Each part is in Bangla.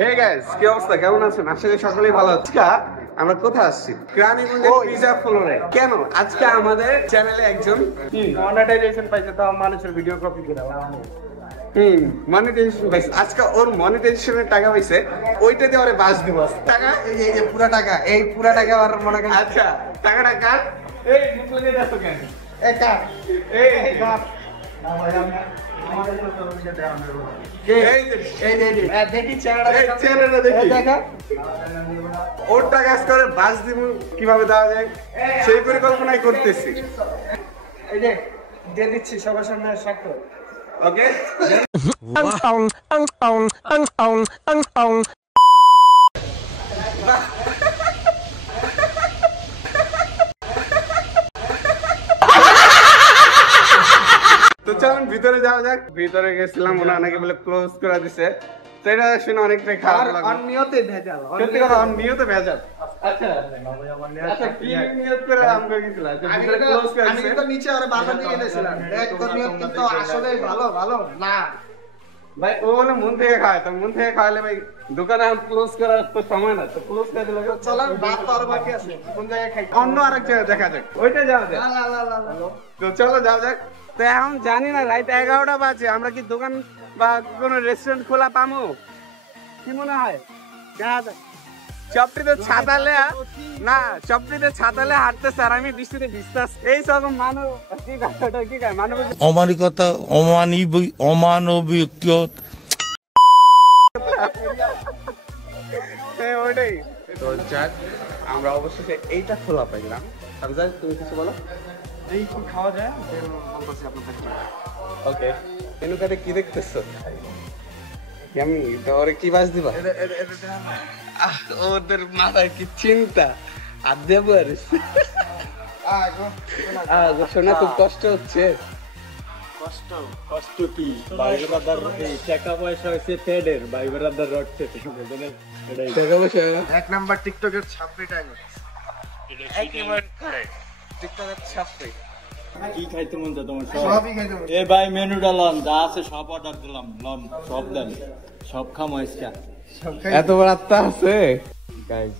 হে গাইস, কি অবস্থা? কেমন আছেন? আশা করি সকলেই ভালো আছেন। আজকে আমরা কোথায় আসছি? কেরানীগঞ্জের পিজা ফ্লোরে। কেন? আজকে আমাদের চ্যানেলে একজন মনিটাইজেশন পাইছে, তো মানুষের ভিডিও কপি করে মনিটাইজেশন পাইছে। আজকে ওর মনিটাইজেশনের টাকা পাইছে, ওইটা দিয়ে ওরে বাস দিব। টাকা এই যে পুরা টাকা, এই পুরা টাকা আর মনে করেন। আচ্ছা, টাকাটা কাট। এই মুখ লাগিয়ে দাও তো কেন? এই কাট, এই কাট। না ভাই, আমি আমাদের তো তরফে দেওয়া হবে। এই দেখি চেহারাটা দেখি। দেখা ওর টাকা আজকে ওরে বাস দিব, কিভাবে দেওয়া যায় সেই পরিকল্পনাই করতেছি। এই যে দিয়ে দিচ্ছি সবার সামনে সাক্ষ্য। ওকে, তো চলুন ভিতরে যাওয়া যাক। ভিতরে গেছিলাম, ওনা নাকি বলে ক্লোজ করে দিছে। তো এটা শুনে অনেকটাই খারাপ লাগলো। অনিয়তে ভেজাল, সত্যি কথা, নিয়তে ভেজাল। আচ্ছা আচ্ছা, কি নিয়ত করে আমগো গেছিলা যে ভিতরে ক্লোজ করে আমি দিছে? তো নিচে আর বারবার দিকে গেছিলাম। এক নিয়ত কিন্তু আসলে ভালো ভালো না ভাই, ও বলে মন থেকে খায়, তো মন থেকে খাওয়ালে ভাই দোকানে ক্লোজ করার তো সময় না, তো ক্লোজ করে দিলে চলার বাদ তো আর বাকি আছে। কোন জায়গায় খাই? অন্য আরেক জায়গায় দেখা যাক, ওইটা যাওয়া যাক। লা লা লা লা। তো চলো যাওয়া যাক। তো এখন জানি না, রাত 11টা বাজে, আমরা কি দোকান বা কোনো রেস্টুরেন্ট খোলা পামো? কি মনে হয়? দেখা যাক। চপটিতে ছাতালে না, চপটিতে ছাতালে হাঁটতেছে আর আমি বৃষ্টিতে ভিজতেছি। এই সব মানব কি গাছটা কি গায় মানব অমানবিকতা, অমানবিক ওইটাই। তো যাক, আমরা অবশ্যই এইটা খোলা পাইলাম। সামজাদ, তুমি কিছু বলো। এই কি খাওয়া যায়? বলতেছি আপনাদের। ওকে, মেনু কার্ডে কি দেখতেছো? আমি তো ওরে কি বাস দিবা? ওদের মাথায় কি চিন্তা আর দেব শোনা, খুব কষ্ট হচ্ছে। কষ্ট কি ভাই ব্রাদার? এই টাকা পয়সা হইছে পেডের, ভাই ব্রাদার রটছে বুঝলেন? এটাই টাকা পয়সা এক নাম্বার টিকটকের ছাপড়ি টাইগার। একেবারে টিকটকের ছাপে। কি খাইতে মন চায় তোমার? সবই খাইতে হবে। এ ভাই মেনুটা লন, যা আছে সব অর্ডার দিলাম, লন সব দেন, সব খামো আজকে। এত বড় আত্মা আছে গাইস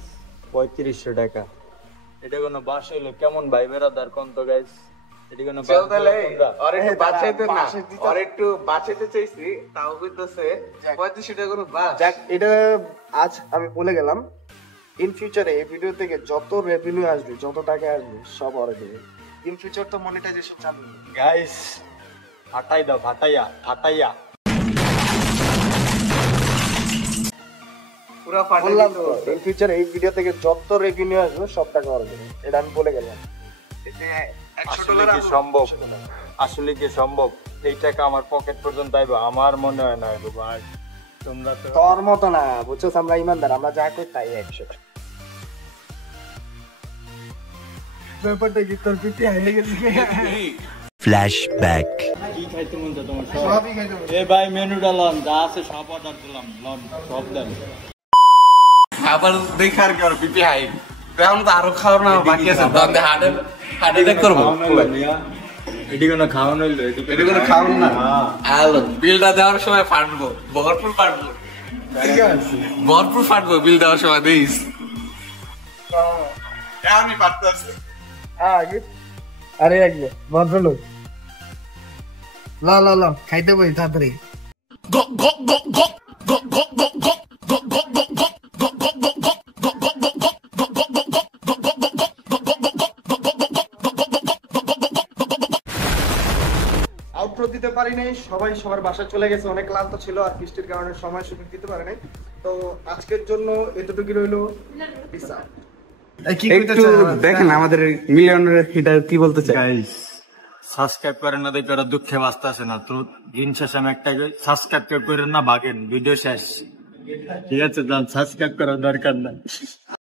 3500 টাকা, এটা কোনো বাস হইলো কেমন ভাই ব্রাদার? কোন তো গাইস, এটা কোনো বাস? চল তাহলে আর একটু বাঁচাইতে না, আর একটু বাঁচাইতে চাইছি, তাও কইতেছে 3500 টাকা কোনো বাস। যাক, এটা আজ আমি বলে গেলাম, ইন ফিউচারে এই ভিডিও থেকে যত রেভিনিউ আসবে, যত টাকা আসবে, সব ওরা দেবে। ইন ফিউচার তো মনিটাইজেশন চালু হবে। গাইস ফাটাই দাও, ফাটাইয়া ফাটাইয়া পুরো ফাটা বললাম দিত। তো, ইন ফিউচার এই ভিডিও থেকে যত রেভিনিউ আসবে, সব টাকা ওরা দেবে। এটা আমি বলে গেলাম। এতে আসলে $100 কি সম্ভব? আসলে কি সম্ভব? এই টাকা আমার পকেট পর্যন্ত আইবো? আমার মনে হয় না আইবো ভাই। তোমরা তো তোর মতো না, বুঝছো? আমরা ইমানদার, আমরা যা করি তাই 100। ব্যাপারটা কি তোর পিঠে হয়ে গেছে? ফ্ল্যাশব্যাক। কি খাইতে মন চায় তোমার? সবই খাইতে হবে। এ ভাই মেনুটা লন, যা আছে সব অর্ডার দিলাম, লন সব দেন। আবার দেখার কি আর পিপি হাই, এখন তো আরো খাওয়ার না বাকি আছে। দন্দে হাটে হাটে দেখ করবো। এটি কোনো খাওয়ানো হইলো? এটা কোনো খাওয়ার না। আলো বিলটা দেওয়ার সময় ফাটবো, ভরপুর ফাটবো, ভরপুর ফাটবো বিল দেওয়ার সময় দিস। আমি পারতেছি। আরে একদম ভদ্রলোক, ল ল ল খাইতে বই তাড়াতাড়ি। আউটরো দিতে পারি নাই, সবাই সবার বাসায় চলে গেছে, অনেক ক্লান্ত ছিল আর বৃষ্টির কারণে সময় সুযোগ দিতে পারে নাই। তো আজকের জন্য এতটুকু রইলো। Piece out. একটু দেখেন আমাদের মিলিয়নের হিটার কি বলতে চাই। গাইস সাবস্ক্রাইব করেন না দেখে ওরা দুঃখে বাঁচতেছে না, তো দিন শেষে আমি একটা সাবস্ক্রাইব করেন না, ভাগেন, ভিডিও শেষ। ঠিক আছে, সাবস্ক্রাইব করার দরকার নাই।